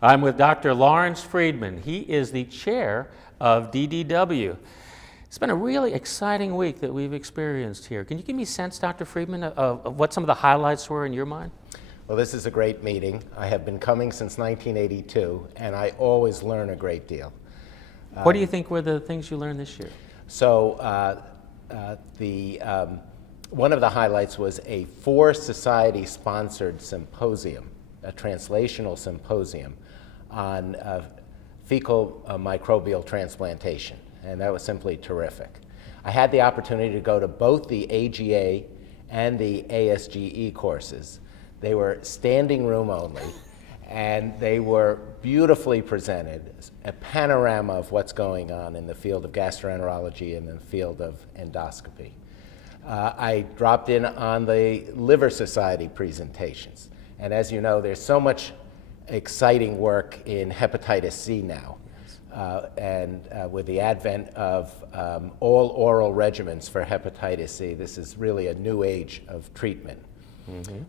I'm with Dr. Lawrence Friedman. He is the chair of DDW. It's been a really exciting week that we've experienced here. Can you give me a sense, Dr. Friedman, of what some of the highlights were in your mind? Well, this is a great meeting. I have been coming since 1982, and I always learn a great deal. What do you think were the things you learned this year? So one of the highlights was a 4-society-sponsored symposium, a translational symposium on fecal microbial transplantation, and that was simply terrific. I had the opportunity to go to both the AGA and the ASGE courses. They were standing room only, and they were beautifully presented, a panorama of what's going on in the field of gastroenterology and the field of endoscopy. I dropped in on the Liver Society presentations, and as you know, there's so much exciting work in hepatitis C now, and with the advent of all oral regimens for hepatitis C, this is really a new age of treatment.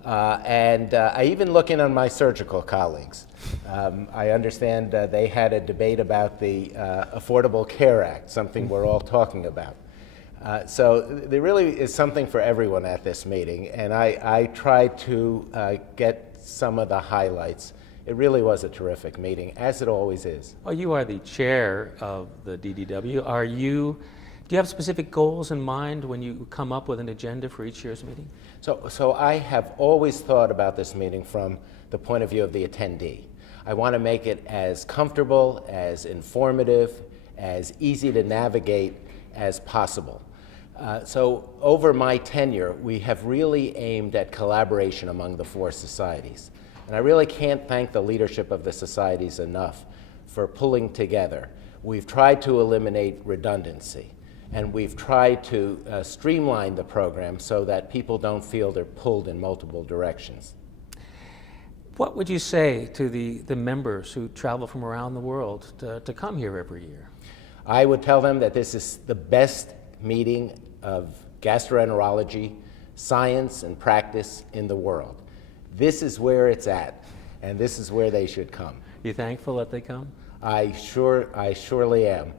And I even look in on my surgical colleagues. I understand they had a debate about the Affordable Care Act, something we're all talking about. So there really is something for everyone at this meeting, and I tried to get some of the highlights. It really was a terrific meeting, as it always is. Well, you are the chair of the DDW. Do you have specific goals in mind when you come up with an agenda for each year's meeting? So I have always thought about this meeting from the point of view of the attendee. I want to make it as comfortable, as informative, as easy to navigate as possible. So over my tenure, we have really aimed at collaboration among the 4 societies. And I really can't thank the leadership of the societies enough for pulling together. We've tried to eliminate redundancy, and we've tried to streamline the program so that people don't feel they're pulled in multiple directions. What would you say to the members who travel from around the world to come here every year? I would tell them that this is the best meeting of gastroenterology, science, and practice in the world. This is where it's at, and this is where they should come. You thankful that they come? I surely am.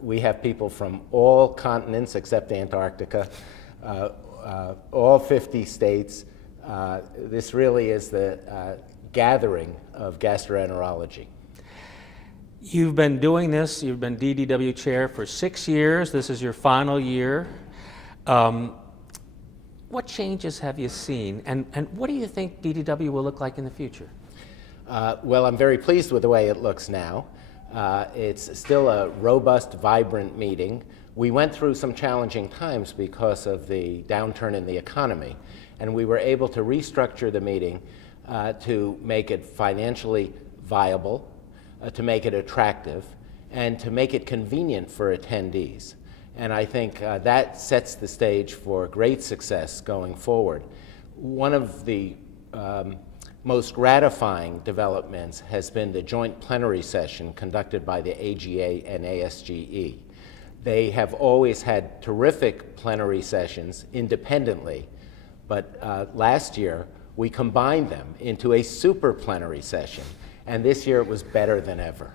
We have people from all continents except Antarctica, all 50 states. This really is the gathering of gastroenterology. You've been doing this, you've been DDW chair for 6 years. This is your final year. What changes have you seen, and what do you think DDW will look like in the future? Well, I'm very pleased with the way it looks now. It's still a robust, vibrant meeting. We went through some challenging times because of the downturn in the economy, and we were able to restructure the meeting to make it financially viable, to make it attractive, and to make it convenient for attendees. And I think that sets the stage for great success going forward. One of the most gratifying developments has been the joint plenary session conducted by the AGA and ASGE. They have always had terrific plenary sessions independently, but last year we combined them into a super plenary session, and this year it was better than ever.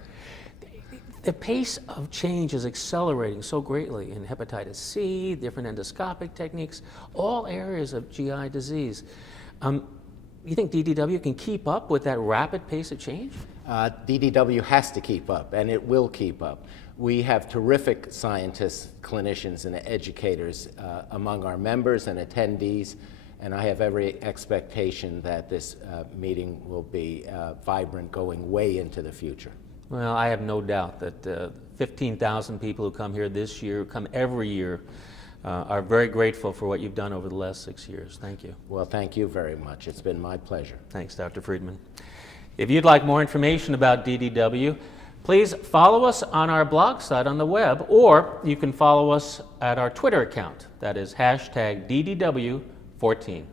The pace of change is accelerating so greatly in hepatitis C, different endoscopic techniques, all areas of GI disease. You think DDW can keep up with that rapid pace of change? DDW has to keep up, and it will keep up. We have terrific scientists, clinicians, and educators among our members and attendees, and I have every expectation that this meeting will be vibrant going way into the future. Well, I have no doubt that 15,000 people who come here this year, come every year, are very grateful for what you've done over the last 6 years. Thank you. Well, thank you very much. It's been my pleasure. Thanks, Dr. Friedman. If you'd like more information about DDW, please follow us on our blog site on the web, or you can follow us at our Twitter account. That is #DDW14.